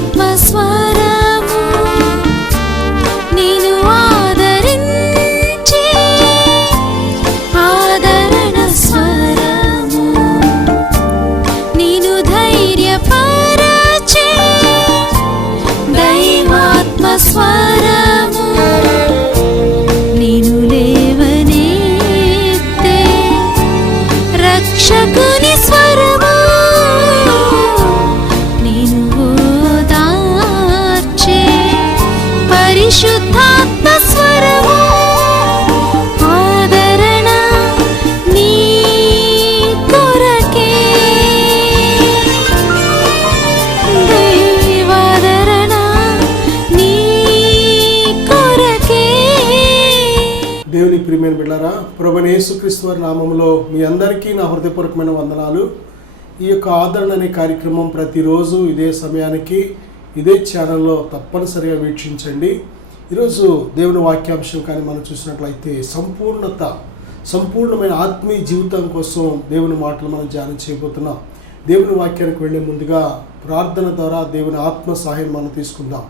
దైవాత్మ స్వరము నేను ఆదరించే ఆదరణ స్వరము నేను ధైర్యపరచే దైవాత్మ స్వరము నేను లేవనెత్తే రక్షకుని స్వరము నేను ఓదార్చే పరిశుద్ధాత్మ స్వరము ఆదరణ నీ కొరకే దైవాదరణ నీ కొరకే. దేవుని ప్రియమైన బిడ్డలారా, ప్రభువైన యేసుక్రీస్తు వారి నామములో మీ అందరికీ నా హృదయపూర్వకమైన వందనాలు. ఈ యొక్క ఆదరణ అనే కార్యక్రమం ప్రతిరోజు ఇదే సమయానికి ఇదే ఛానల్లో తప్పనిసరిగా వీక్షించండి. ఈరోజు దేవుని వాక్యాంశం కానీ మనం చూసినట్లయితే సంపూర్ణమైన ఆత్మీయ జీవితం కోసం దేవుని మాటలు మనం ధ్యానం చేయబోతున్నాం. దేవుని వాక్యానికి వెళ్ళే ముందుగా ప్రార్థన ద్వారా దేవుని ఆత్మ సహాయం మనం తీసుకుందాం.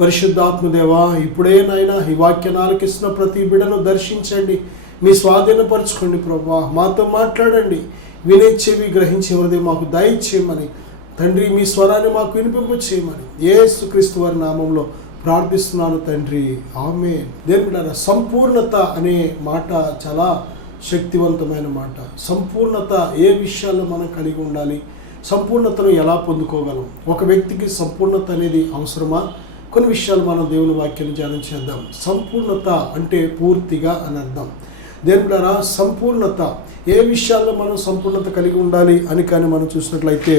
పరిశుద్ధాత్మదేవా, ఇప్పుడే నాయనా ఈ వాక్యాన్ని ఆలకిస్తున్న ప్రతి బిడ్డను దర్శించండి, మీ స్వాధీనపరచుకోండి. ప్రభువా, మాతో మాట్లాడండి, వినే చెవి గ్రహించే హృదయం మాకు దయచేయమని తండ్రి, మీ స్వరాన్ని మాకు వినిపింప చేయమని యేసుక్రీస్తు వారి నామంలో ప్రార్థిస్తున్నాను తండ్రి, ఆమేన్. దేవుని బిడ్డలారా, సంపూర్ణత అనే మాట చాలా శక్తివంతమైన మాట. సంపూర్ణత ఏ విషయాల్లో మనం కలిగి ఉండాలి, సంపూర్ణతను ఎలా పొందుకోగలం, ఒక వ్యక్తికి సంపూర్ణత అనేది అవసరమా? కొన్ని విషయాలు మనం దేవుని వాక్యాన్ని ధ్యానం చేద్దాం. సంపూర్ణత అంటే పూర్తిగా అని అర్థం. దేవుని బిడ్డలారా, సంపూర్ణత ఏ విషయాల్లో మనం సంపూర్ణత కలిగి ఉండాలి అని కానీ మనం చూసినట్లయితే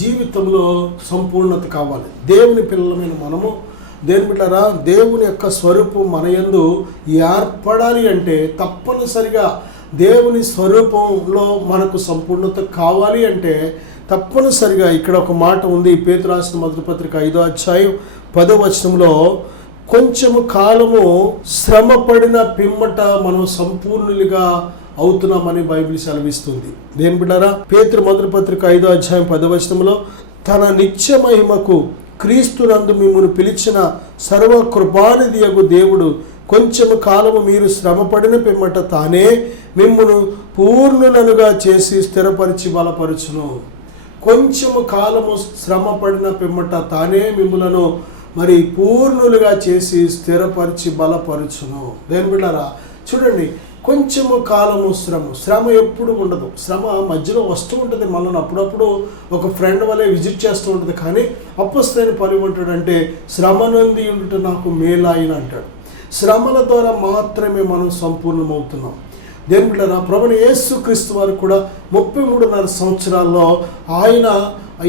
జీవితంలో సంపూర్ణత కావాలి. దేవుని పిల్లలమైన మనము దేవుని బిడ్డలారా, దేవుని యొక్క స్వరూపం మన యందు ఏర్పడాలి అంటే తప్పనిసరిగా దేవుని స్వరూపంలో మనకు సంపూర్ణత కావాలి అంటే తప్పనిసరిగా ఇక్కడ ఒక మాట ఉంది. పేతురు రాసిన మొదటి పత్రిక 5వ అధ్యాయం 10వ వచనంలో, కొంచెము కాలము శ్రమ పడిన పిమ్మట మనం సంపూర్ణులుగా అవుతున్నామని బైబిల్ సెలవిస్తుంది. దేని బిడ్డారా, పేతురు మొదటి పత్రిక 5వ అధ్యాయం 10వ వచనంలో, తన నిత్య మహిమకు క్రీస్తునందు మిమ్మును పిలిచిన సర్వ కృపానిధియగు దేవుడు కొంచెము కాలము మీరు శ్రమపడిన పిమ్మట తానే మిమ్మును పూర్ణులనుగా చేసి స్థిరపరిచి బలపరుచును. కొంచెము కాలము శ్రమ పడిన పిమ్మట తానే మిమ్ములను మరి పూర్ణులుగా చేసి స్థిరపరిచి బలపరుచును. దేని బిడ్డారా, చూడండి, కొంచెము కాలము శ్రమ ఎప్పుడు ఉండదు. శ్రమ మధ్యలో వస్తూ ఉంటుంది, మనల్ని అప్పుడప్పుడు ఒక ఫ్రెండ్ వల్లే విజిట్ చేస్తూ ఉంటుంది. కానీ అప్పొస్తైన పని ఏమంటాడంటే, శ్రమ నుండి ఉండుట నాకు మేలాయిన అంటాడు. శ్రమల ద్వారా మాత్రమే మనం సంపూర్ణమవుతున్నాం. దేని బిడ్డలారా, ప్రభువైన యేసుక్రీస్తు వారు కూడా 33.5 సంవత్సరాల్లో ఆయన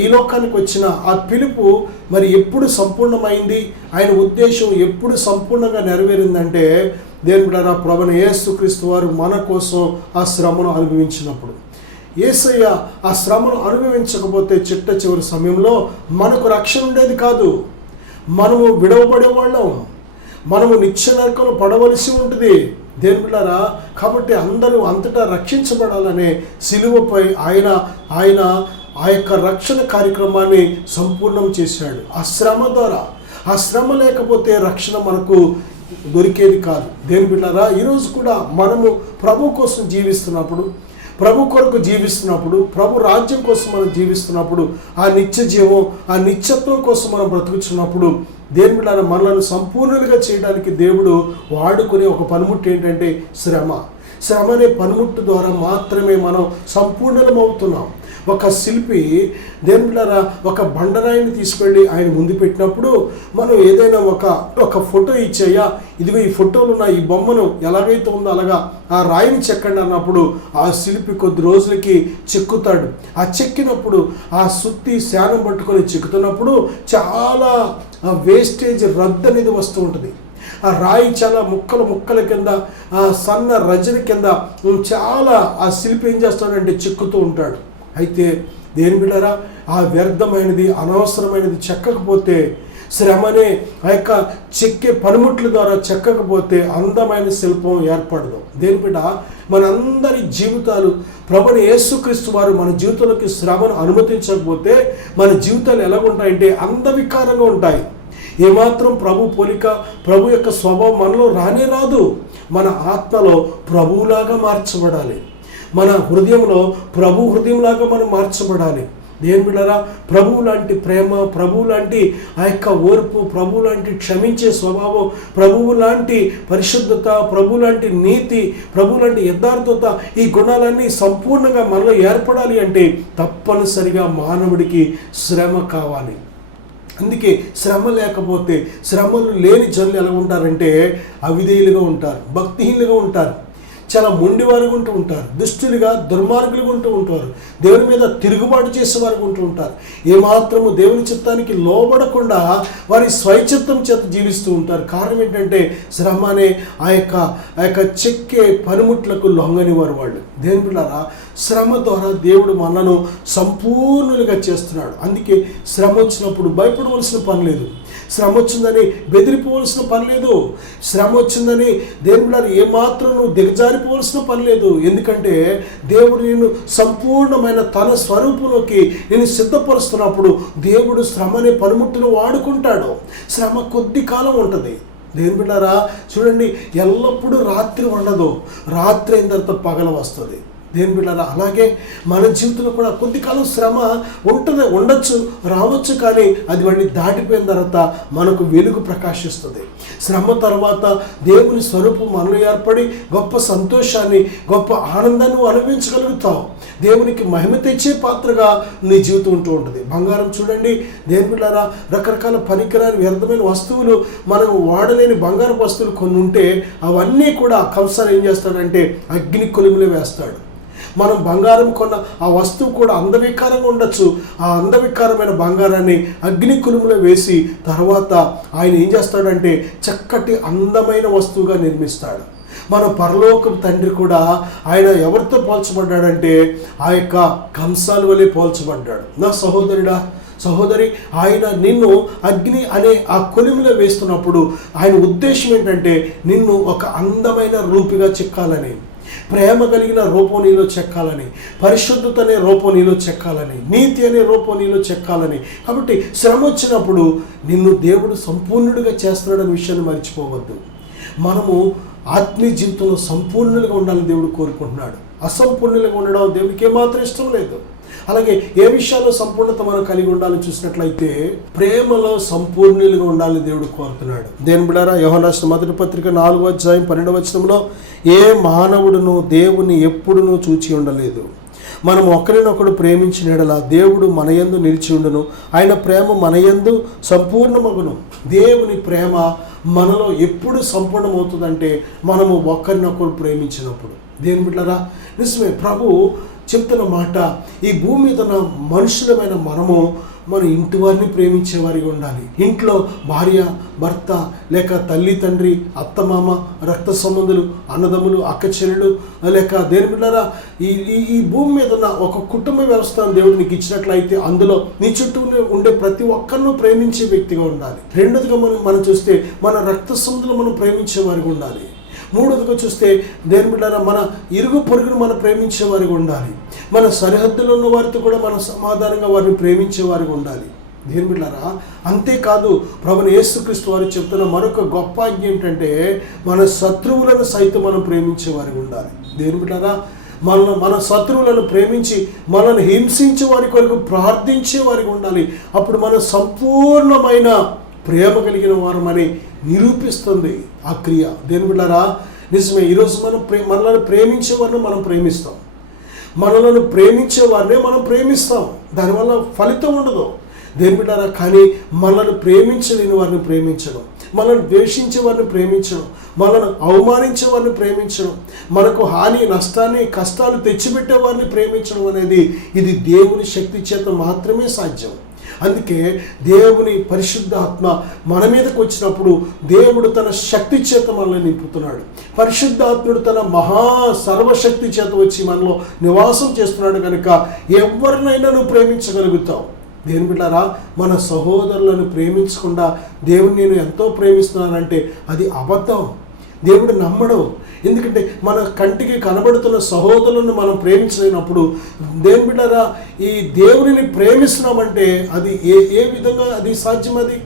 ఈ లోకానికి వచ్చిన ఆ పిలుపు మరి ఎప్పుడు సంపూర్ణమైంది, ఆయన ఉద్దేశం ఎప్పుడు సంపూర్ణంగా నెరవేరిందంటే, దేని బిడ్డలారా, ప్రభువైన యేసుక్రీస్తు వారు మన కోసం ఆ శ్రమను అనుభవించినప్పుడు. యేసయ్య ఆ శ్రమను అనుభవించకపోతే చిట్ట చివరి సమయంలో మనకు రక్షణ ఉండేది కాదు. మనము విడవబడేవాళ్ళం, మనము నిత్య నరకంలో పడవలసి ఉంటుంది. దేని బిడ్డలారా, కాబట్టి అందరూ అంతటా రక్షించబడాలనే సిలువపై ఆయన ఆ యొక్క రక్షణ కార్యక్రమాన్ని సంపూర్ణం చేశాడు ఆ శ్రమ ద్వారా. ఆ శ్రమ లేకపోతే రక్షణ మనకు దొరికేది కాదు. దేని బిడ్డలారా, ఈరోజు కూడా మనము ప్రభు కోసం జీవిస్తున్నప్పుడు, ప్రభు కొరకు జీవిస్తున్నప్పుడు, ప్రభు రాజ్యం కోసం మనం జీవిస్తున్నప్పుడు, ఆ నిత్య జీవం, ఆ నిత్యత్వం కోసం మనం బ్రతుకుతున్నప్పుడు, దేని బిడ్డలారా, మనలను సంపూర్ణులుగా చేయడానికి దేవుడు వాడుకునే ఒక పనిముట్టు ఏంటంటే శ్రమ. శ్రమ అనే పనిముట్టు ద్వారా మాత్రమే మనం సంపూర్ణమవుతున్నాం. ఒక శిల్పి దేని బిడ్డలారా, ఒక బండరాయిని తీసుకెళ్ళి ఆయన ముందు పెట్టినప్పుడు మనం ఏదైనా ఒక ఫోటో ఇచ్చేయ్యా, ఇదిగో ఈ ఫోటోలు ఉన్న ఈ బొమ్మను ఎలాగైతే ఉందో అలాగా ఆ రాయిని చెక్కండి అన్నప్పుడు ఆ శిల్పి కొద్ది రోజులకి చెక్కుతాడు. ఆ చెక్కినప్పుడు ఆ సుత్తి శానం పట్టుకొని చెక్కుతున్నప్పుడు చాలా వేస్టేజ్ రద్దు అనేది వస్తూ ఉంటుంది. ఆ రాయి చాలా ముక్కల కింద, ఆ సన్న రజని కింద చాలా ఆ శిల్పి ఏం చేస్తాడంటే చెక్కుతూ ఉంటాడు. అయితే దేని బిడ్డలారా, ఆ వ్యర్థమైనది అనవసరమైనది చెక్కకపోతే శ్రమనే ఆ యొక్క చెక్కే పనిముట్ల ద్వారా చెక్కకపోతే అందమైన శిల్పం ఏర్పడదు. దేని బిడ్డ, మనందరి జీవితాలు ప్రభుని యేసుక్రీస్తు వారు మన జీవితంలోకి శ్రమను అనుమతించకపోతే మన జీవితాలు ఎలా ఉంటాయంటే అందవికారంగా ఉంటాయి. ఏమాత్రం ప్రభు పోలిక, ప్రభు యొక్క స్వభావం మనలో రానే రాదు. మన ఆత్మలో ప్రభువులాగా మార్చబడాలి. మన హృదయంలో ప్రభు హృదయంలాగా మనం మార్చబడాలి. దేని బిడ్డరా, ప్రభువు లాంటి ప్రేమ, ప్రభువు లాంటి ఆ యొక్క ఓర్పు, ప్రభువు లాంటి క్షమించే స్వభావం, ప్రభువు లాంటి పరిశుద్ధత, ప్రభు లాంటి నీతి, ప్రభు లాంటి యథార్థత, ఈ గుణాలన్నీ సంపూర్ణంగా మనలో ఏర్పడాలి అంటే తప్పనిసరిగా మానవుడికి శ్రమ కావాలి. అందుకే శ్రమ లేకపోతే, శ్రమలు లేని జనులు ఎలా ఉంటారంటే అవిధేయులుగా ఉంటారు, భక్తిహీనులుగా ఉంటారు, చాలా మొండివారుగా ఉంటూ ఉంటారు, దుష్టులుగా దుర్మార్గులుగా ఉంటూ ఉంటారు, దేవుని మీద తిరుగుబాటు చేసేవారుగా ఉంటూ ఉంటారు. ఏమాత్రము దేవుని చిత్తానికి లోబడకుండా వారి స్వైచిత్తం చేత జీవిస్తూ ఉంటారు. కారణం ఏంటంటే శ్రమ అనే ఆ యొక్క చెక్కే పనిముట్లకు లొంగని వారు వాళ్ళు. దేవుని బిడ్డలారా, శ్రమ ద్వారా దేవుడు మనను సంపూర్ణులుగా చేస్తున్నాడు. అందుకే శ్రమ వచ్చినప్పుడు భయపడవలసిన పని లేదు, శ్రమ వచ్చిందని బెదిరిపోవలసిన పని లేదు, శ్రమ వచ్చిందని దేవుడు ఏమాత్రం నువ్వు దిగజారిపోవలసిన పని లేదు. ఎందుకంటే దేవుడు నేను సంపూర్ణమైన తన స్వరూపంలోకి నేను సిద్ధపరుస్తున్నప్పుడు దేవుడు శ్రమ అనే పనిముట్టును వాడుకుంటాడు. శ్రమ కొద్ది కాలం ఉంటుంది. దేవుని బిడ్డలారా, చూడండి, ఎల్లప్పుడూ రాత్రి ఉండదు, రాత్రి అయిన తర్వాత పగల వస్తుంది. దేని బిడ్డలారా, అలాగే మన జీవితంలో కూడా కొద్ది కాలం శ్రమ ఉండొచ్చు, రావచ్చు, కానీ అది వాడిని దాటిపోయిన తర్వాత మనకు వెలుగు ప్రకాశిస్తుంది. శ్రమ తర్వాత దేవుని స్వరూపం మనలో ఏర్పడి గొప్ప సంతోషాన్ని, గొప్ప ఆనందాన్ని అనుభవించగలుగుతావు. దేవునికి మహిమ తెచ్చే పాత్రగా నీ జీవితం ఉంటూ ఉంటుంది. బంగారం చూడండి, దేని బిడ్డలారా, రకరకాల పనికిరాని వ్యర్థమైన వస్తువులు, మనం వాడలేని బంగారు వస్తువులు కొన్ని ఉంటే అవన్నీ కూడా కంసాలు ఏం చేస్తాడంటే అగ్ని కొలిమిలో వేస్తాడు. మనం బంగారం కొన్న ఆ వస్తువు కూడా అందవికారంగా ఉండొచ్చు. ఆ అందవికారమైన బంగారాన్ని అగ్ని కులుములో వేసి తర్వాత ఆయన ఏం చేస్తాడంటే చక్కటి అందమైన వస్తువుగా నిర్మిస్తాడు. మన పరలోకపు తండ్రి కూడా ఆయన ఎవరితో పోల్చబడ్డాడంటే ఆ యొక్క కంసాల వలె పోల్చబడ్డాడు. నా సహోదరుడా, సహోదరి, ఆయన నిన్ను అగ్ని అనే ఆ కొలిమిలో వేస్తున్నప్పుడు ఆయన ఉద్దేశం ఏంటంటే నిన్ను ఒక అందమైన రూపిగా చెక్కాలని, ప్రేమ కలిగిన రూపం నీలో చెక్కాలని, పరిశుద్ధత అనే రూపం నీలో చెక్కాలని, నీతి అనే రూపం నీలో చెక్కాలని. కాబట్టి శ్రమ వచ్చినప్పుడు నిన్ను దేవుడు సంపూర్ణుడిగా చేస్తున్నాడనే విషయాన్ని మర్చిపోవద్దు. మనము ఆత్మీయ జీవితంలో సంపూర్ణులుగా ఉండాలని దేవుడు కోరుకుంటున్నాడు. అసంపూర్ణులుగా ఉండడం దేవుడికి ఏమాత్రం ఇష్టం లేదు. అలాగే ఏ విషయాల్లో సంపూర్ణత మనం కలిగి ఉండాలని చూసినట్లయితే ప్రేమలో సంపూర్ణులుగా ఉండాలని దేవుడు కోరుతున్నాడు. దేని బిడ్డారా, యోహాను రాసిన మొదటి పత్రిక 4వ అధ్యాయం 12వ వచనంలో, ఏ మానవుడును దేవుని ఎప్పుడునూ చూచి ఉండలేదు, మనం ఒకరినొకడు ప్రేమించిన యెడల దేవుడు మన యందు నిలిచి ఉండును, ఆయన ప్రేమ మన యందు సంపూర్ణమగును. దేవుని ప్రేమ మనలో ఎప్పుడు సంపూర్ణమవుతుందంటే మనము ఒకరినొకరు ప్రేమించినప్పుడు. దేని బిడ్డలారా, నిజమే, ప్రభు చెప్తున్న మాట, ఈ భూమి మీద ఉన్న మనుషులమైన మనము మన ఇంటి వారిని ప్రేమించేవారిగా ఉండాలి. ఇంట్లో భార్య, భర్త, లేక తల్లి, తండ్రి, అత్తమామ, రక్త సంబంధులు, అన్నదమ్ములు, అక్క చెల్లెలు, లేక దేని బిడ్డలారా, ఈ భూమి మీద ఉన్న ఒక కుటుంబ వ్యవస్థను దేవుడు నీకు ఇచ్చినట్లయితే అందులో నీ చుట్టూ ఉండే ప్రతి ఒక్కరిని ప్రేమించే వ్యక్తిగా ఉండాలి. రెండోదిగా మనం చూస్తే మన రక్త సంబంధులు మనం ప్రేమించేవారిగా ఉండాలి. మూడోదిగా చూస్తే దేని బిడ్డలారా, మన ఇరుగు పొరుగును మనం ప్రేమించేవారిగా ఉండాలి. మన సరిహద్దులో ఉన్న వారితో కూడా మనం సమాధానంగా వారిని ప్రేమించేవారిగా ఉండాలి. దేని బిడ్డలారా, అంతేకాదు ప్రభువైన యేసుక్రీస్తు వారు చెప్తున్న మరొక గొప్ప ఆజ్ఞ ఏంటంటే మన శత్రువులను సైతం మనం ప్రేమించేవారిగా ఉండాలి. దేని బిడ్డలారా, మన శత్రువులను ప్రేమించి మనల్ని హింసించే వారి కొరకు ప్రార్థించే వారికి ఉండాలి. అప్పుడు మనం సంపూర్ణమైన ప్రేమ కలిగిన వారమని నిరూపిస్తుంది ఆ క్రియ. దేని బిడ్డలారా, నిజమే, ఈరోజు మనల్ని ప్రేమించే వారిని మనం ప్రేమిస్తాం, మనల్ని ప్రేమించే వారినే మనం ప్రేమిస్తాం, దానివల్ల ఫలితం ఉండదు. దేని బిడ్డలారా, కానీ మనల్ని ప్రేమించలేని వారిని ప్రేమించడం, మనల్ని ద్వేషించే వారిని ప్రేమించడం, మనల్ని అవమానించే వారిని ప్రేమించడం, మనకు హాని, నష్టాన్ని, కష్టాలు తెచ్చిపెట్టే వారిని ప్రేమించడం అనేది ఇది దేవుని శక్తి చేత మాత్రమే సాధ్యం. అందుకే దేవుని పరిశుద్ధాత్మ మన మీదకి వచ్చినప్పుడు దేవుడు తన శక్తి చేత మనల్ని నింపుతున్నాడు. పరిశుద్ధాత్ముడు తన మహా సర్వశక్తి చేత వచ్చి మనలో నివాసం చేస్తున్నాడు కనుక ఎవరినైనా నువ్వు ప్రేమించగలుగుతావు. దేవుని బిడ్డలారా, మన సహోదరులను ప్రేమించకుండా దేవుని నేను ఎంతో ప్రేమిస్తున్నానంటే అది అబద్ధం. దేవుడు నమ్మడు. ఎందుకంటే మన కంటికి కనబడుతున్న సహోదరులను మనం ప్రేమించలేనప్పుడు దేవుని బిడ్డలారా, ఈ దేవునిని ప్రేమిస్తున్నామంటే అది ఏ విధంగా అది సాధ్యం? అది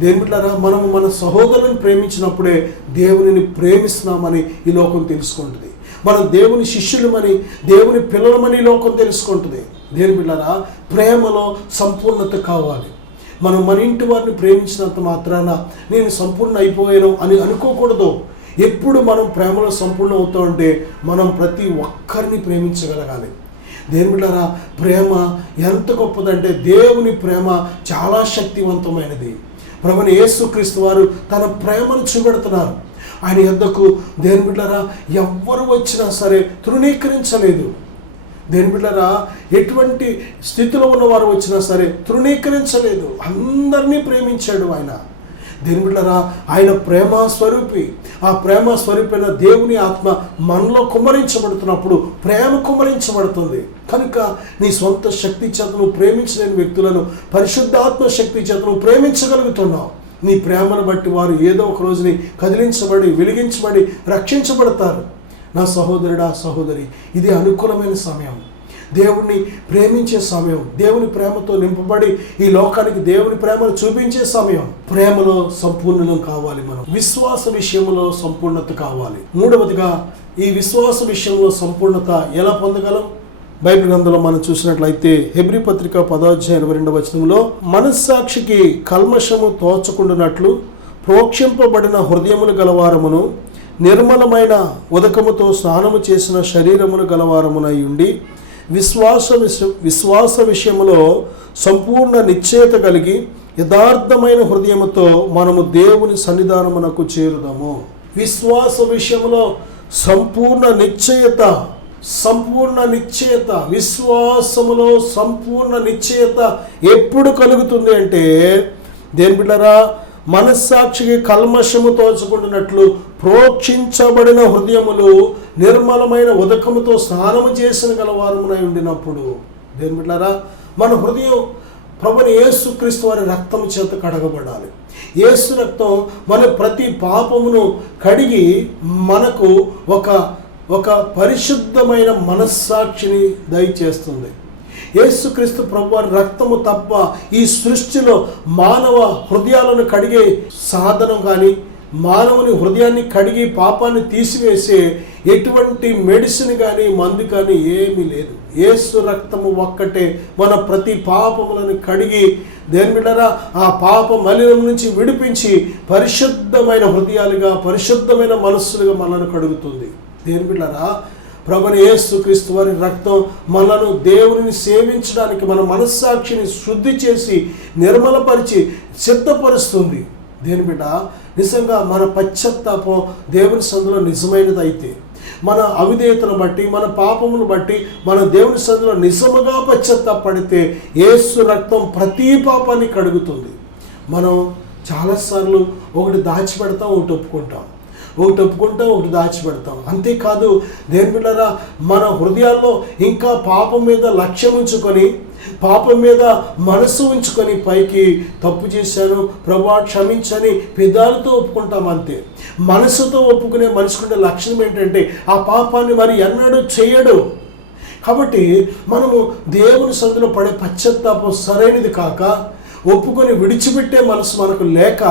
దేవుని బిడ్డలారా, మనము మన సహోదరులను ప్రేమించినప్పుడే దేవునిని ప్రేమిస్తున్నామని ఈ లోకం తెలుసుకుంటుంది. మనం దేవుని శిష్యులమని, దేవుని పిల్లలమని ఈ లోకం తెలుసుకుంటుంది. దేవుని బిడ్డలారా, ప్రేమలో సంపూర్ణత కావాలి. మనం మన ఇంటి వారిని ప్రేమించినంత మాత్రాన నేను సంపూర్ణ అయిపోయాను అని అనుకోకూడదు. ఎప్పుడు మనం ప్రేమలో సంపూర్ణం అవుతామంటే మనం ప్రతి ఒక్కరిని ప్రేమించగలగాలి. దేవుని బిడ్డలారా, ప్రేమ ఎంత గొప్పదంటే దేవుని ప్రేమ చాలా శక్తివంతమైనది. ప్రభువైన యేసుక్రీస్తు వారు తన ప్రేమను చూపెడుతున్నారు. ఆయన యొద్దకు దేవుని బిడ్డలారా ఎవ్వరు వచ్చినా సరే తృణీకరించలేదు. దేవుని బిడ్డలారా, ఎటువంటి స్థితిలో ఉన్నవారు వచ్చినా సరే తృణీకరించలేదు. అందరినీ ప్రేమించాడు ఆయన. దేవుని బిడ్డలారా, ఆయన ప్రేమ స్వరూపి. ఆ ప్రేమ స్వరూపైన దేవుని ఆత్మ మనలో కుమ్మరించబడుతున్నప్పుడు ప్రేమ కుమ్మరించబడుతుంది. కనుక నీ సొంత శక్తి చేత నువ్వు ప్రేమించలేని వ్యక్తులను పరిశుద్ధాత్మ శక్తి చేత నువ్వు ప్రేమించగలుగుతున్నావు. నీ ప్రేమను బట్టి వారు ఏదో ఒక రోజుని కదిలించబడి, వెలిగించబడి, రక్షించబడతారు. నా సహోదరుడా, సహోదరి, ఇది అనుకూలమైన సమయం. దేవుణ్ణి ప్రేమించే సమయం. దేవుని ప్రేమతో నింపబడి ఈ లోకానికి దేవుని ప్రేమను చూపించే సమయం. ప్రేమలో సంపూర్ణం కావాలి. మనం విశ్వాస విషయంలో సంపూర్ణత కావాలి. మూడవదిగా, ఈ విశ్వాస విషయంలో సంపూర్ణత ఎలా పొందగలం? బైబిల్ గ్రంథంలో మనం చూసినట్లయితే హెబ్రీ పత్రిక 10:22 మనస్సాక్షికి కల్మషము తోచకుండానట్లు ప్రోక్షింపబడిన హృదయములు గలవారమును నిర్మలమైన ఉదకముతో స్నానము చేసిన శరీరమును గలవారమునై ఉండి విశ్వాస విషయములో సంపూర్ణ నిశ్చయత కలిగి యథార్థమైన హృదయముతో మనము దేవుని సన్నిధానమునకు చేరుదాము. విశ్వాస విషయంలో సంపూర్ణ నిశ్చయత, విశ్వాసములో సంపూర్ణ నిశ్చయత ఎప్పుడు కలుగుతుంది అంటే, దేవుని బిడ్డలారా, మనస్సాక్షికి కల్మషము తోచకుండానట్లు ప్రోక్షించబడిన హృదయములు నిర్మలమైన ఉదకముతో స్నానము చేసిన గలవారమునై ఉండినప్పుడు. దేవుని బిడ్డలారా, మన హృదయం ప్రభువైన యేసుక్రీస్తు వారి రక్తము చేత కడగబడాలి. యేసు రక్తం మన ప్రతి పాపమును కడిగి మనకు ఒక పరిశుద్ధమైన మనస్సాక్షిని దయచేస్తుంది. యేసుక్రీస్తు ప్రభువారి రక్తము తప్ప ఈ సృష్టిలో మానవ హృదయాలను కడిగే సాధనం కానీ, మానవుని హృదయాన్ని కడిగి పాపాన్ని తీసివేసే ఎటువంటి మెడిసిన్ కానీ, మందు కానీ ఏమీ లేదు. యేసు రక్తము ఒక్కటే మన ప్రతి పాపములను కడిగి, దేవుని బిడ్డలారా, ఆ పాప మలినం నుంచి విడిపించి పరిశుద్ధమైన హృదయాలుగా, పరిశుద్ధమైన మనస్సులుగా మనల్ని కడుగుతుంది. దేవుని బిడ్డలారా, ప్రభువైన యేసుక్రీస్తు వారి రక్తం మనను దేవునిని సేవించడానికి, మన మనస్సాక్షిని శుద్ధి చేసి నిర్మలపరిచి సిద్ధపరుస్తుంది. దేని బిడ్డ, నిజంగా మన పశ్చాత్తాపం దేవుని సందులో నిజమైనది అయితే, మన అవిధేయతను బట్టి, మన పాపమును బట్టి మన దేవుని సందులో నిజముగా పశ్చాత్తాపడితే యేసు రక్తం ప్రతి పాపాన్ని కడుగుతుంది. మనం చాలాసార్లు ఒకటి దాచిపెడతాం, ఒకటి ఒప్పుకుంటాం, ఒకటి దాచిపెడతాం. అంతేకాదు దేవుని బిడ్డలారా, మన హృదయాల్లో ఇంకా పాపం మీద లక్ష్యం ఉంచుకొని, పాపం మీద మనసు ఉంచుకొని పైకి తప్పు చేశాను ప్రభువా క్షమించని పెదాలతో ఒప్పుకుంటాం అంతే. మనసుతో ఒప్పుకునే మనిషికుండే లక్షణం ఏంటంటే ఆ పాపాన్ని మరి ఎన్నడూ చేయడు. కాబట్టి మనము దేవుని సందులో పడే పశ్చాత్తాపం సరైనది కాక, ఒప్పుకొని విడిచిపెట్టే మనసు మనకు లేక,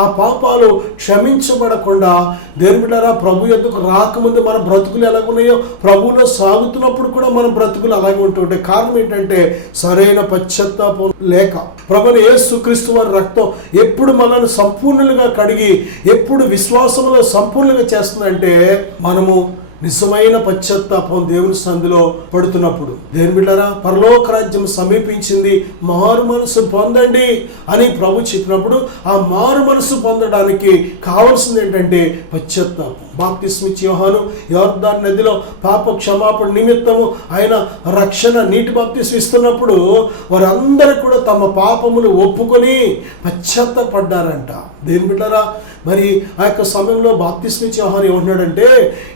ఆ పాపాలు క్షమించబడకుండా దేవుని బిడ్డలారా, ప్రభు యొద్దకు రాకముందు మన బ్రతుకులు ఎలాగున్నాయో ప్రభువులో సాగుతున్నప్పుడు కూడా మన బ్రతుకులు అలాగే ఉంటుంటాయి. కారణం ఏంటంటే సరైన పశ్చాత్తాపం లేక. ప్రభువైన యేసుక్రీస్తు వారి రక్తం ఎప్పుడు మనల్ని సంపూర్ణులుగా కడిగి, ఎప్పుడు విశ్వాసంలో సంపూర్ణంగా చేస్తుందంటే మనము నిజమైన పశ్చాత్తాపం దేవుని సంధిలో పడుతున్నప్పుడు. దేవుని బిడ్డలారా, పరలోక రాజ్యం సమీపించింది, మారు మనసు పొందండి అని ప్రభు చెప్పినప్పుడు ఆ మారు మనసు పొందడానికి కావాల్సింది ఏంటంటే పశ్చాత్తాపం. బాప్తిస్మిచ్చి యోహాను యోర్దాను నదిలో పాప క్షమాపణ నిమిత్తము ఆయన రక్షణ నీటి బాప్తిస్మ ఇస్తున్నప్పుడు వారందరూ కూడా తమ పాపములు ఒప్పుకొని పశ్చాత్తపడ్డారంట. దేని బిడ్డరా, మరి ఆ యొక్క సమయంలో బాప్తిస్మిచ్చి యోహాను ఏమంటున్నాడంటే,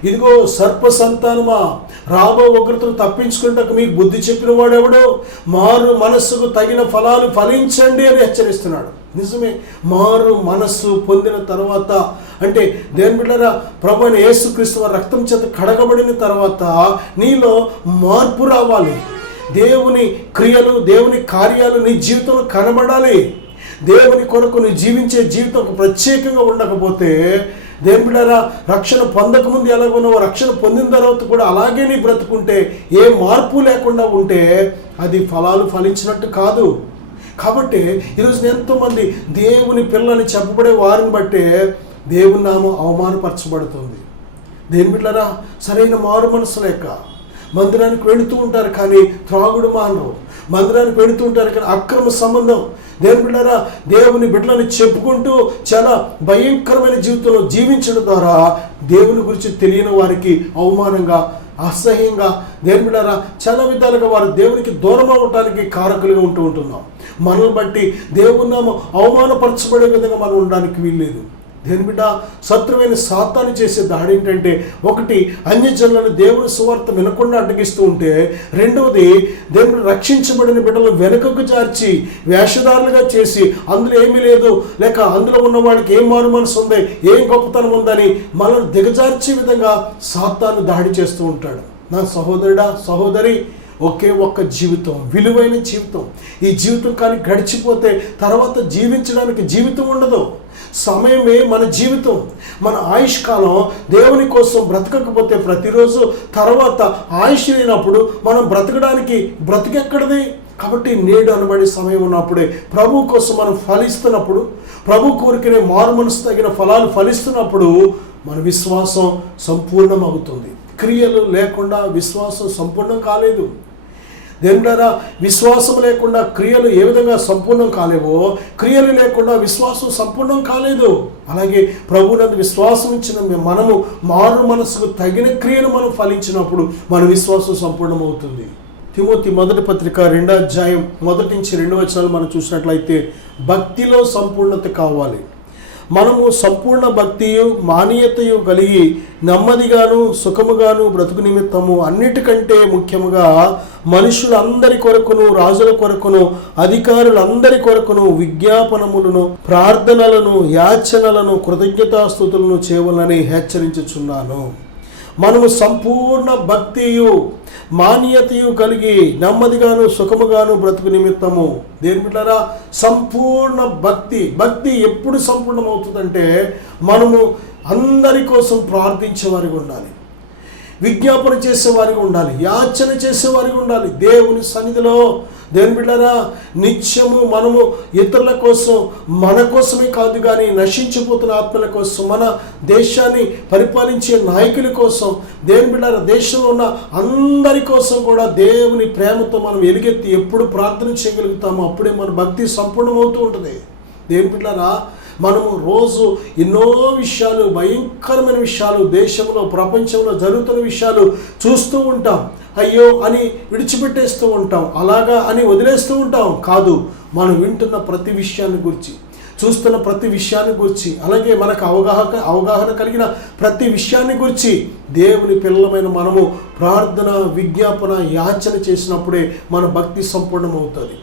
ఇదిగో సర్ప సంతానమా, రాబో ఉగ్రతను తప్పించుకుంటకు మీకు బుద్ధి చెప్పిన వాడెవడు, మారు మనస్సుకు తగిన ఫలాలు ఫలించండి అని హెచ్చరిస్తున్నాడు. నిజమే, మారు మనస్సు పొందిన తర్వాత అంటే దేని బిడ్డరా, ప్రభువైన యేసుక్రీస్తు వారి రక్తం చేత కడగబడిన తర్వాత నీలో మార్పు రావాలి. దేవుని క్రియలు, దేవుని కార్యాలు నీ జీవితంలో కనబడాలి. దేవుని కొరకు నువ్వు జీవించే జీవితం ప్రత్యేకంగా ఉండకపోతే, దేవుని బిడ్డలారా, రక్షణ పొందకముందు ఎలాగున్నావో రక్షణ పొందిన తర్వాత కూడా అలాగే నీ బ్రతుకుంటే, ఏ మార్పు లేకుండా ఉంటే అది ఫలాలు ఫలించినట్టు కాదు. కాబట్టి ఈరోజు ఎంతోమంది దేవుని పిల్లని చెప్పబడే వారిని బట్టే దేవుని నామం అవమానపరచబడుతుంది. దేని బిడ్డలారా, సరైన మారు మనసు లేక మందిరానికి వెళుతూ ఉంటారు కానీ త్రాగుడు మానరు, మందిరానికి వెళుతూ ఉంటారు కానీ అక్రమ సంబంధం. దేవుని బిడ్డలారా, దేవుని బిడ్డలని చెప్పుకుంటూ చాలా భయంకరమైన జీవితంలో జీవించడం ద్వారా దేవుని గురించి తెలియని వారికి అవమానంగా, అసహ్యంగా, దేవుని బిడ్డలారా, చాలా విధాలుగా వారు దేవునికి దూరం అవటానికి కారకులుగా ఉంటున్నాం. మనల్ని బట్టి దేవుని నామం అవమానపరచబడే విధంగా మనం ఉండడానికి వీల్లేదు. దేని బిడ్డ, శత్రువైన సాతాను చేసే దాడి ఏంటంటే, ఒకటి అన్యజనులను దేవుని సువార్త వినకుండా అడ్డగిస్తూ ఉంటే, రెండవది దేవుడు రక్షించబడిన బిడ్డలను వెనుకకు జార్చి వేషధారులుగా చేసి అందులో ఏమీ లేదు, లేక అందులో ఉన్న వాడికి ఏం మారు మనసు ఉంది, ఏం గొప్పతనం ఉందని మనల్ని దిగజార్చే విధంగా సాతాను దాడి చేస్తూ ఉంటాడు. నా సహోదరుడా, సహోదరి, ఒకే ఒక్క జీవితం, విలువైన జీవితం. ఈ జీవితం కానీ గడిచిపోతే తర్వాత జీవించడానికి జీవితం ఉండదు. సమయమే మన జీవితం, మన ఆయుష్కాలం. దేవుని కోసం బ్రతకకపోతే ప్రతిరోజు తర్వాత ఆయుష్ లేనప్పుడు మనం బ్రతకడానికి బ్రతికెక్కడిది? కాబట్టి నేడు అనబడే సమయం ఉన్నప్పుడే ప్రభు కోసం మనం ఫలిస్తున్నప్పుడు, ప్రభు కోరికనే మారు మనసు తగిన ఫలాలు ఫలిస్తున్నప్పుడు మన విశ్వాసం సంపూర్ణం అవుతుంది. క్రియలు లేకుండా విశ్వాసం సంపూర్ణం కాలేదు. దేవుడారా, విశ్వాసం లేకుండా క్రియలు ఏ విధంగా సంపూర్ణం కాలేవో, క్రియలు లేకుండా విశ్వాసం సంపూర్ణం కాలేదు. అలాగే ప్రభువునందు విశ్వాసం ఇచ్చిన మనము మారు మనసుకు తగిన క్రియలు మనం ఫలించినప్పుడు మన విశ్వాసం సంపూర్ణం అవుతుంది. తిమోతి మొదటి పత్రిక 2వ అధ్యాయం 1 నుంచి 2 వచనాలు మనం చూసినట్లయితే, భక్తిలో సంపూర్ణత కావాలి. మనము సంపూర్ణ భక్తియు మానీయతయు కలిగి నెమ్మదిగాను సుఖముగాను బ్రతుకు నిమిత్తము అన్నిటికంటే ముఖ్యముగా మనుషులందరి కొరకును, రాజుల కొరకును, అధికారులందరి కొరకును విజ్ఞాపనములను, ప్రార్థనలను, యాచనలను, కృతజ్ఞతాస్తుతులను చేయవలనని హెచ్చరించుచున్నాను. మనము సంపూర్ణ భక్తియు మాన్యతయు కలిగి నెమ్మదిగాను సుఖముగాను బ్రతుకు నిమిత్తము. దేని బిడ్డలారా, సంపూర్ణ భక్తి ఎప్పుడు సంపూర్ణం అవుతుందంటే, మనము అందరి కోసం ప్రార్థించేవారిగా ఉండాలి, విజ్ఞాపన చేసేవారిగా ఉండాలి, యాచన చేసేవారిగా ఉండాలి. దేవుని సన్నిధిలో దేని బిడ్డలారా, నిత్యము మనము ఇతరుల కోసం, మన కోసమే కాదు కానీ నశించిపోతున్న ఆత్మల కోసం, మన దేశాన్ని పరిపాలించే నాయకుల కోసం, దేని బిడ్డలారా, దేశంలో ఉన్న అందరి కోసం కూడా దేవుని ప్రేమతో మనం ఎలుగెత్తి ఎప్పుడు ప్రార్థన చేయగలుగుతామో అప్పుడే మన భక్తి సంపూర్ణమవుతూ ఉంటుంది. దేని బిడ్డలారా, మనము రోజు ఎన్నో విషయాలు, భయంకరమైన విషయాలు, దేశంలో ప్రపంచంలో జరుగుతున్న విషయాలు చూస్తూ ఉంటాం. అయ్యో అని విడిచిపెట్టేస్తూ ఉంటాం, అలాగా అని వదిలేస్తూ ఉంటాం. కాదు, మనం వింటున్న ప్రతి విషయాన్ని గురించి, చూస్తున్న ప్రతి విషయాన్ని గురించి, అలాగే మనకు అవగాహన కలిగిన ప్రతి విషయాన్ని గురించి దేవుని పిల్లలమైన మనము ప్రార్థన, విజ్ఞాపన, యాచన చేసినప్పుడే మన భక్తి సంపూర్ణమవుతుంది.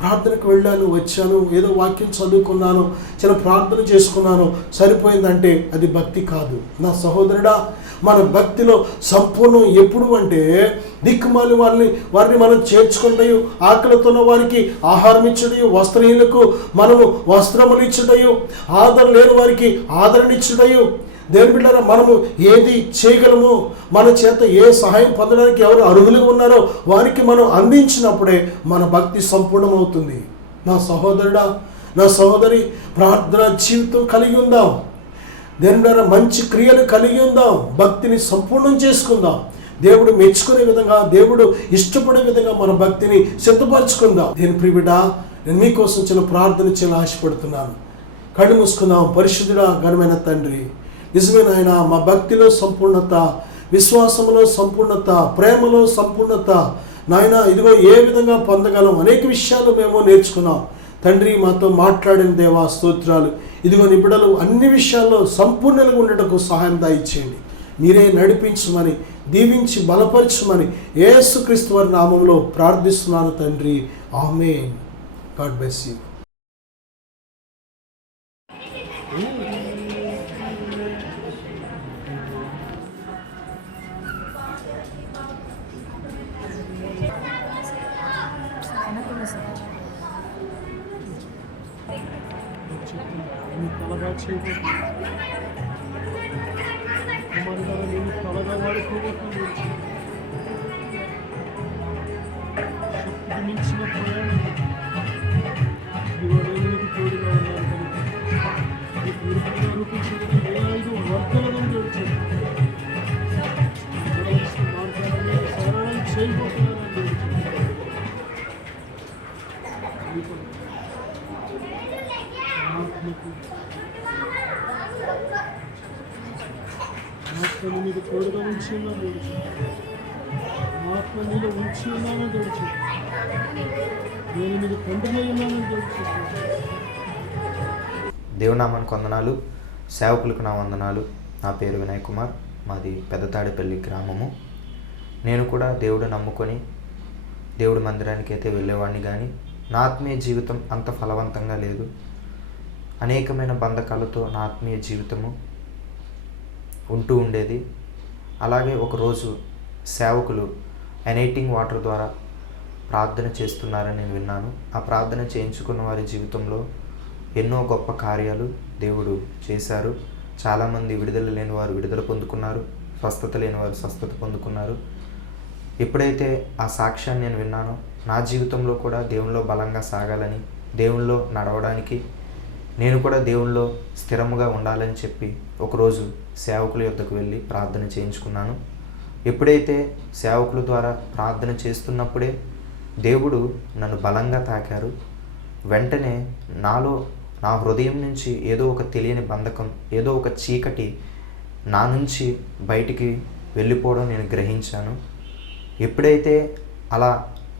ప్రార్థనకు వెళ్ళాను, వచ్చాను, ఏదో వాక్యం చదువుకున్నాను, చిన్న ప్రార్థన చేసుకున్నాను, సరిపోయిందంటే అది భక్తి కాదు. నా సహోదరుడా, మన భక్తిలో సంపూర్ణం ఎప్పుడు అంటే, దిక్కుమాలి వారిని మనం చేర్చుకుంటయు, ఆకలితున్న వారికి ఆహారం ఇచ్చుటయు, వస్త్రహీనులకు మనము వస్త్రములు ఇచ్చుటయు, ఆదరణ లేని వారికి ఆదరణ ఇచ్చుటయు. దేవుని బిడ్డలారా, మనము ఏది చేయగలమో, మన చేత ఏ సహాయం పొందడానికి ఎవరు అర్హులుగా ఉన్నారో వారికి మనం అందించినప్పుడే మన భక్తి సంపూర్ణమవుతుంది. నా సహోదరుడా, నా సహోదరి, ప్రార్థన జీవితం కలిగి ఉందాం. దేవుని బిడ్డలారా, మంచి క్రియలు కలిగి ఉందాం, భక్తిని సంపూర్ణం చేసుకుందాం. దేవుడు మెచ్చుకునే విధంగా, దేవుడు ఇష్టపడే విధంగా మన భక్తిని సిద్ధపరచుకుందాం. దేని ప్రియ బిడ్డ, నేను మీకోసం చిన్న ప్రార్థన చేయాలని ఆశపడుతున్నాను. కళ్ళు మూసుకుందాం. పరిశుద్ధుడా, ఘనమైన తండ్రి, నిజమే నాయన, మా భక్తిలో సంపూర్ణత, విశ్వాసంలో సంపూర్ణత, ప్రేమలో సంపూర్ణత నాయన, ఇదిగో ఏ విధంగా పొందగలం అనేక విషయాలు మేము నేర్చుకున్నాం తండ్రి. మాతో మాట్లాడిన దేవా స్తోత్రాలు. ఇదిగో నీ బిడ్డలు అన్ని విషయాల్లో సంపూర్ణంగా ఉండటకు సహాయం దయచేయండి. మీరే నడిపించమని, దీవించి బలపరచమని యేసుక్రీస్తు వారి నామంలో ప్రార్థిస్తున్నాను తండ్రి. ఆమేన్. God bless you. ఆత్మను మీకు తోడుగా ఉంచి ఉన్నాను, ఆత్మ మీద ఉంచి ఉన్నాను తెలుసు, నేను మీకు తండ్రిలో ఉన్నానని తెలుసు. దేవునామానికి వందనాలు, సేవకులకు నా వందనాలు. నా పేరు వినయ్ కుమార్, మాది పెద్దతాడేపల్లి గ్రామము. నేను కూడా దేవుడు నమ్ముకొని దేవుడి మందిరానికి అయితే వెళ్ళేవాడిని, కానీ నా ఆత్మీయ జీవితం అంత ఫలవంతంగా లేదు. అనేకమైన బంధకాలతో నా ఆత్మీయ జీవితము ఉంటూ ఉండేది. అలాగే ఒకరోజు సేవకులు ఎనైటింగ్ వాటర్ ద్వారా ప్రార్థన చేస్తున్నారని నేను విన్నాను. ఆ ప్రార్థన చేయించుకున్న వారి జీవితంలో ఎన్నో గొప్ప కార్యాలు దేవుడు చేశారు. చాలామంది విడుదల లేని వారు విడుదల పొందుకున్నారు, స్వస్థత లేని వారు స్వస్థత పొందుకున్నారు. ఎప్పుడైతే ఆ సాక్ష్యాన్ని నేను విన్నానో, నా జీవితంలో కూడా దేవునిలో బలంగా సాగాలని, దేవునిలో నడవడానికి, నేను కూడా దేవునిలో స్థిరముగా ఉండాలని చెప్పి ఒకరోజు సేవకుల యొద్దకు వెళ్ళి ప్రార్థన చేయించుకున్నాను. ఎప్పుడైతే సేవకుల ద్వారా ప్రార్థన చేస్తున్నప్పుడే దేవుడు నన్ను బలంగా తాకారు. వెంటనే నా హృదయం నుంచి ఏదో ఒక తెలియని బంధకం, ఏదో ఒక చీకటి నా నుంచి బయటికి వెళ్ళిపోవడం నేను గ్రహించాను. ఎప్పుడైతే అలా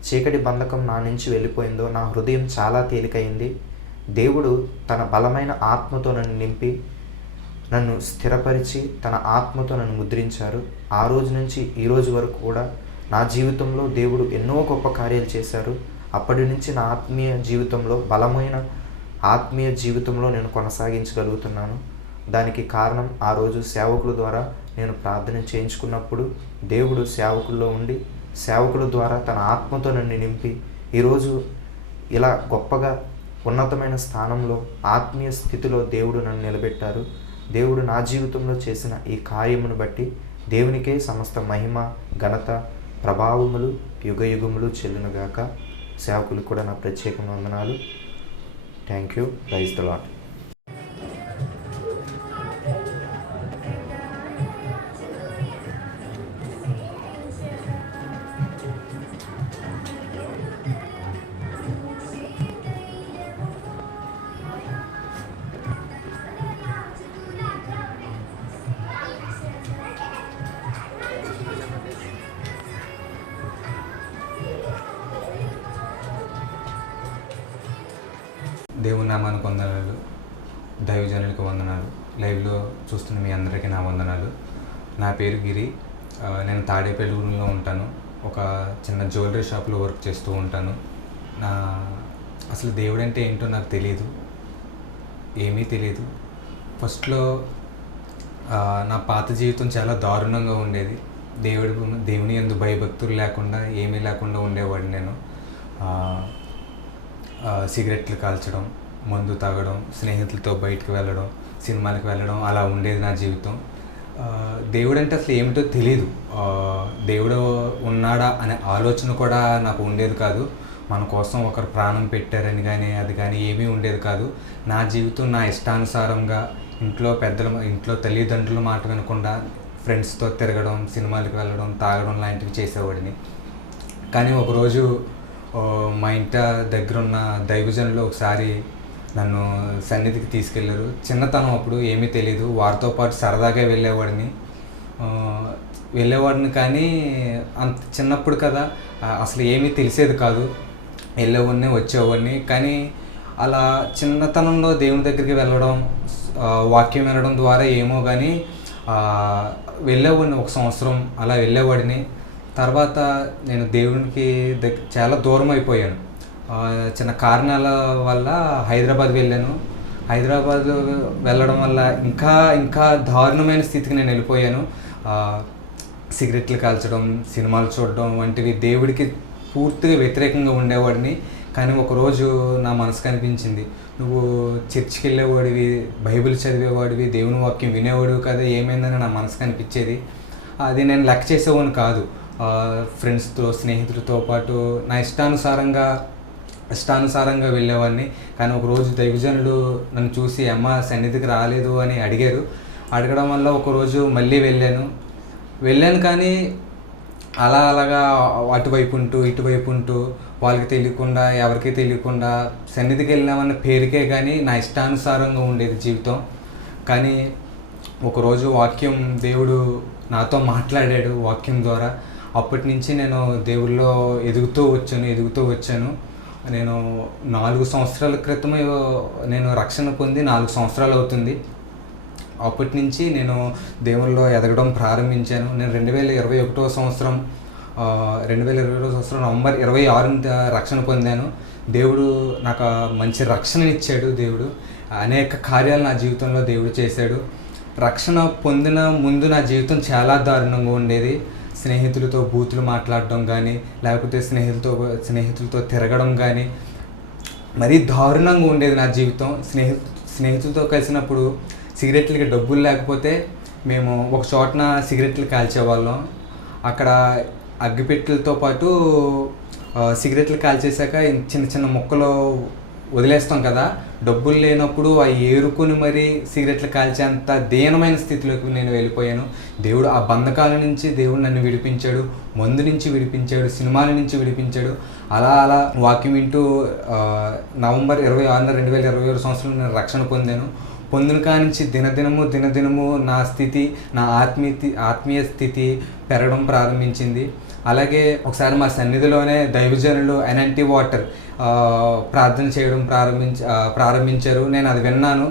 చీకటి బంధకం నా నుంచి వెళ్ళిపోయిందో నా హృదయం చాలా తేలికైంది. దేవుడు తన బలమైన ఆత్మతో నన్ను నింపి నన్ను స్థిరపరిచి తన ఆత్మతో నన్ను ముద్రించారు. ఆ రోజు నుంచి ఈ రోజు వరకు కూడా నా జీవితంలో దేవుడు ఎన్నో గొప్ప కార్యాలు చేశారు. అప్పటి నుంచి నా ఆత్మీయ జీవితంలో బలమైన ఆత్మీయ జీవితంలో నేను కొనసాగించగలుగుతున్నాను. దానికి కారణం ఆ రోజు సేవకుల ద్వారా నేను ప్రార్థన చేయించుకున్నప్పుడు దేవుడు సేవకుల్లో ఉండి సేవకుల ద్వారా తన ఆత్మతో నన్ను నింపి ఈరోజు ఇలా గొప్పగా ఉన్నతమైన స్థానంలో ఆత్మీయ స్థితిలో దేవుడు నన్ను నిలబెట్టారు. దేవుడు నా జీవితంలో చేసిన ఈ కార్యమును బట్టి దేవునికే సమస్త మహిమ, ఘనత, ప్రభావములు యుగయుగములు చెల్లునుగాక. సేవకులకు కూడా నా ప్రత్యేకమైన వందనాలు. Thank you. Praise the lord. దేవుని నామానికి వందనాలు, దైవజనులకు వందనాలు, లైవ్లో చూస్తున్న మీ అందరికీ నా వందనాలు. నా పేరు గిరి. నేను తాడేపల్లిలో ఉంటాను. ఒక చిన్న జ్యువెలరీ షాప్లో వర్క్ చేస్తూ ఉంటాను. అసలు దేవుడు అంటే ఏంటో నాకు తెలియదు, ఏమీ తెలియదు. ఫస్ట్లో నా పాత జీవితం చాలా దారుణంగా ఉండేది. దేవుని యందు భయభక్తులు లేకుండా ఏమీ లేకుండా ఉండేవాడిని నేను. సిగరెట్లు కాల్చడం, మందు తాగడం, స్నేహితులతో బయటకు వెళ్ళడం, సినిమాలకు వెళ్ళడం, అలా ఉండేది నా జీవితం. దేవుడు అంటే అసలు ఏమిటో తెలియదు. దేవుడు ఉన్నాడా అనే ఆలోచన కూడా నాకు ఉండేది కాదు. మన కోసం ఒకరు ప్రాణం పెట్టారని కానీ అది కానీ ఏమీ ఉండేది కాదు. నా జీవితం నా ఇష్టానుసారంగా ఇంట్లో తల్లిదండ్రుల మాట వినకుండా ఫ్రెండ్స్తో తిరగడం, సినిమాలకు వెళ్ళడం, తాగడం లాంటివి చేసేవాడిని. కానీ ఒకరోజు మా ఇంటి దగ్గర ఉన్న దైవజనులు ఒకసారి నన్ను సన్నిధికి తీసుకెళ్ళారు. చిన్నతనం అప్పుడు ఏమీ తెలీదు, వారితో పాటు సరదాగా వెళ్ళేవాడిని కానీ అంత చిన్నప్పుడు కదా, అసలు ఏమీ తెలిసేది కాదు. వెళ్ళేవాడిని, వచ్చేవాడిని. కానీ అలా చిన్నతనంలో దేవుని దగ్గరికి వెళ్ళడం, వాక్యం వినడం ద్వారా ఏమో కానీ వెళ్ళేవాడిని. 1 సంవత్సరం అలా వెళ్ళేవాడిని. తర్వాత నేను దేవునికి చాలా దూరం అయిపోయాను. చిన్న కారణాల వల్ల హైదరాబాద్ వెళ్ళాను. హైదరాబాద్ వెళ్ళడం వల్ల ఇంకా దారుణమైన స్థితికి నేను వెళ్ళిపోయాను. సిగరెట్లు కాల్చడం, సినిమాలు చూడడం వంటివి దేవుడికి పూర్తిగా వ్యతిరేకంగా ఉండేవాడిని. కానీ ఒకరోజు నా మనసుకు అనిపించింది, నువ్వు చర్చికి వెళ్ళేవాడివి, బైబిల్ చదివేవాడివి, దేవుని వాక్యం వినేవాడివి కదా, ఏమైందని నా మనసుకు అనిపించేది. అది నేను లెక్క చేసేవాడిని కాదు. ఫ్రెండ్స్తో, స్నేహితులతో పాటు నా ఇష్టానుసారంగా వెళ్ళేవాడిని. కానీ ఒకరోజు దైవజనులు నన్ను చూసి, అమ్మ సన్నిధికి రాలేదు అని అడగడం వల్ల ఒకరోజు మళ్ళీ వెళ్ళాను. కానీ అలాగా అటువైపు ఉంటూ వాళ్ళకి తెలియకుండా, ఎవరికి తెలియకుండా సన్నిధికి వెళ్ళామన్న పేరుకే కానీ నా ఇష్టానుసారంగా ఉండేది జీవితం. కానీ ఒకరోజు దేవుడు నాతో మాట్లాడాడు వాక్యం ద్వారా. అప్పటి నుంచి నేను దేవుళ్ళో ఎదుగుతూ వచ్చాను. నేను 4 సంవత్సరాల క్రితం నేను రక్షణ పొంది 4 సంవత్సరాలు అవుతుంది. అప్పటి నుంచి నేను దేవుళ్ళో ఎదగడం ప్రారంభించాను. నేను 2021 సంవత్సరం నవంబర్ 26 రక్షణ పొందాను. దేవుడు నాకు మంచి రక్షణనిచ్చాడు. దేవుడు అనేక కార్యాలు నా జీవితంలో దేవుడు చేశాడు. రక్షణ పొందిన ముందు నా జీవితం చాలా దారుణంగా ఉండేది. స్నేహితులతో బూతులు మాట్లాడడం కానీ, లేకపోతే స్నేహితులతో తిరగడం కానీ మరీ దారుణంగా ఉండేది నా జీవితం. స్నేహితులతో కలిసినప్పుడు సిగరెట్లకి డబ్బులు లేకపోతే మేము ఒక చోటన సిగరెట్లు కాల్చేవాళ్ళం. అక్కడ అగ్గిపెట్టెలతో పాటు సిగరెట్లు కాల్చేసాక చిన్న ముక్కలు వదిలేస్తాం కదా, డబ్బులు లేనప్పుడు అవి ఏరుకొని మరీ సిగరెట్లు కాల్చేంత దీనమైన స్థితిలోకి నేను వెళ్ళిపోయాను. దేవుడు ఆ బంధకాల నుంచి దేవుడు నన్ను విడిపించాడు, మందు నుంచి విడిపించాడు, సినిమాల నుంచి విడిపించాడు. అలా వాక్యం వింటూ నవంబర్ 26, 2021 సంవత్సరంలో నేను రక్షణ పొందిన కానించి దినదినము నా ఆత్మీయ స్థితి పెరగడం ప్రారంభించింది. అలాగే ఒకసారి మా సన్నిధిలోనే దైవజనులు ఎన్ఎన్టీ వాటర్ ప్రార్థన చేయడం ప్రారంభించారు. నేను అది విన్నాను.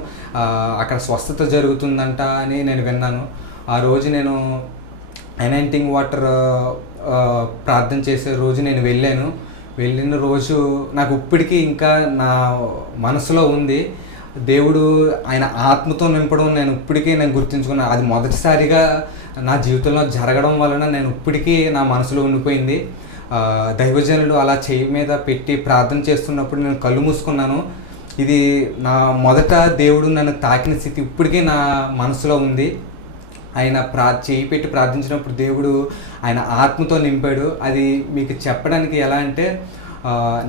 అక్కడ స్వస్థత జరుగుతుందంట అని నేను విన్నాను. ఆ రోజు నేను ఎన్ఎన్టీ వాటర్ ప్రార్థన చేసే రోజు నేను వెళ్ళిన రోజు నాకు ఇప్పటికీ ఇంకా నా మనసులో ఉంది. దేవుడు ఆయన ఆత్మతో నింపడం నేను గుర్తుంచుకున్నాను. అది మొదటిసారిగా నా జీవితంలో జరగడం వలన నేను ఇప్పటికీ నా మనసులో ఉండిపోయింది. దైవజనులు అలా చేయి మీద పెట్టి ప్రార్థన చేస్తున్నప్పుడు నేను కళ్ళు మూసుకున్నాను. ఇది నా మొదట దేవుడు నన్ను తాకిన స్థితి ఇప్పటికీ నా మనసులో ఉంది. ఆయన చేయి పెట్టి ప్రార్థించినప్పుడు దేవుడు ఆయన ఆత్మతో నింపాడు. అది మీకు చెప్పడానికి ఎలా అంటే,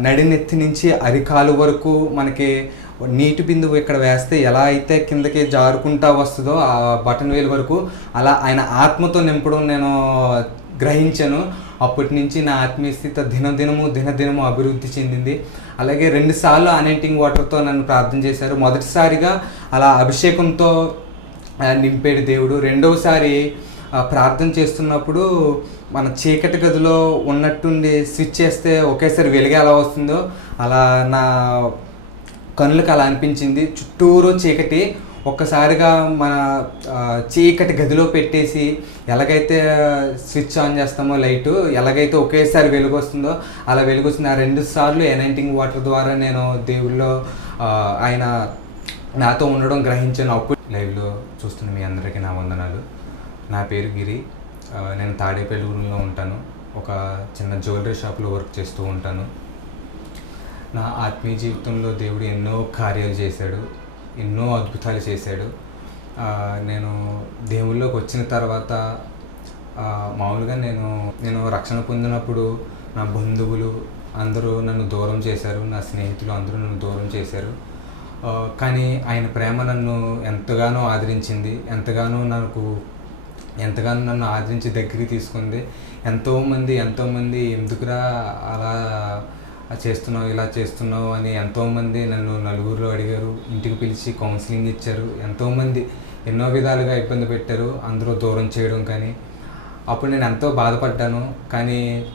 నడినెత్తి నుంచి అరికాలు వరకు మనకి నీటి బిందువు ఇక్కడ వేస్తే ఎలా అయితే కిందకి జారుకుంటా వస్తుందో ఆ బటన్ వేలు వరకు, అలా ఆయన ఆత్మతో నింపడం నేను గ్రహించాను. అప్పటి నుంచి నా ఆత్మీయ స్థితి దినదినము అభివృద్ధి చెందింది. అలాగే 2 సార్లు అనెంటింగ్ వాటర్తో నన్ను ప్రార్థన చేశారు. మొదటిసారిగా అలా అభిషేకంతో నింపాడు దేవుడు. రెండవసారి ప్రార్థన చేస్తున్నప్పుడు మన చీకటి గదిలో ఉన్నట్టుండి స్విచ్ చేస్తే ఒకేసారి వెలుగు ఎలా వస్తుందో అలా నా కన్నులకు అలా అనిపించింది. చుట్టూరు చీకటి. ఒక్కసారిగా మన చీకటి గదిలో పెట్టేసి ఎలాగైతే స్విచ్ ఆన్ చేస్తామో లైటు, ఎలాగైతే ఒకేసారి వెలుగు వస్తుందో అలా వెలుగు వస్తుంది. ఆ 2 సార్లు ఎనైటింగ్ వాటర్ ద్వారా నేను దేవుళ్ళో ఆయన నాతో ఉండడం గ్రహించాను. అప్పుడు లైవ్లో చూస్తున్న మీ అందరికీ నా వందనాలు. నా పేరు గిరి. నేను తాడేపల్లిలో ఉంటాను. ఒక చిన్న జ్యువెలరీ షాప్లో వర్క్ చేస్తూ ఉంటాను. నా ఆత్మీయ జీవితంలో దేవుడు ఎన్నో కార్యాలు చేశాడు, ఎన్నో అద్భుతాలు చేశాడు. నేను దేవుళ్ళలోకి వచ్చిన తర్వాత మామూలుగా నేను రక్షణ పొందినప్పుడు నా బంధువులు అందరూ నన్ను దూరం చేశారు, నా స్నేహితులు అందరూ నన్ను దూరం చేశారు. కానీ ఆయన ప్రేమ నన్ను ఎంతగానో ఆదరించింది, ఎంతగానో నన్ను ఆదరించి దగ్గరికి తీసుకుంది. ఎంతోమంది ఎందుకురా అలా చేస్తున్నావు ఇలా చేస్తున్నావు అని ఎంతోమంది నన్ను నలుగురిలో అడిగారు, ఇంటికి పిలిచి కౌన్సిలింగ్ ఇచ్చారు. ఎంతోమంది ఎన్నో విధాలుగా ఇబ్బంది పెట్టారు, అందరూ దూరం చేయడం. కానీ అప్పుడు నేను ఎంతో బాధపడ్డాను. కానీ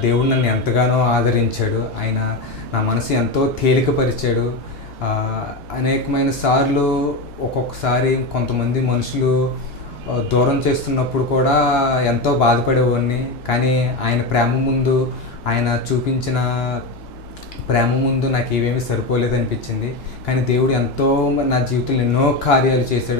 దేవుడు నన్ను ఎంతగానో ఆదరించాడు. ఆయన నా మనసు ఎంతో తేలికపరిచాడు. అనేకమైన సార్లు ఒక్కొక్కసారి కొంతమంది మనుషులు దూరం చేస్తున్నప్పుడు కూడా ఎంతో బాధపడేవాడిని. కానీ ఆయన ప్రేమ ముందు, ఆయన చూపించిన ప్రేమ ముందు నాకు ఏమేమి సరిపోలేదనిపించింది. కానీ దేవుడు ఎంతో నా జీవితంలో ఎన్నో కార్యాలు చేశాడు.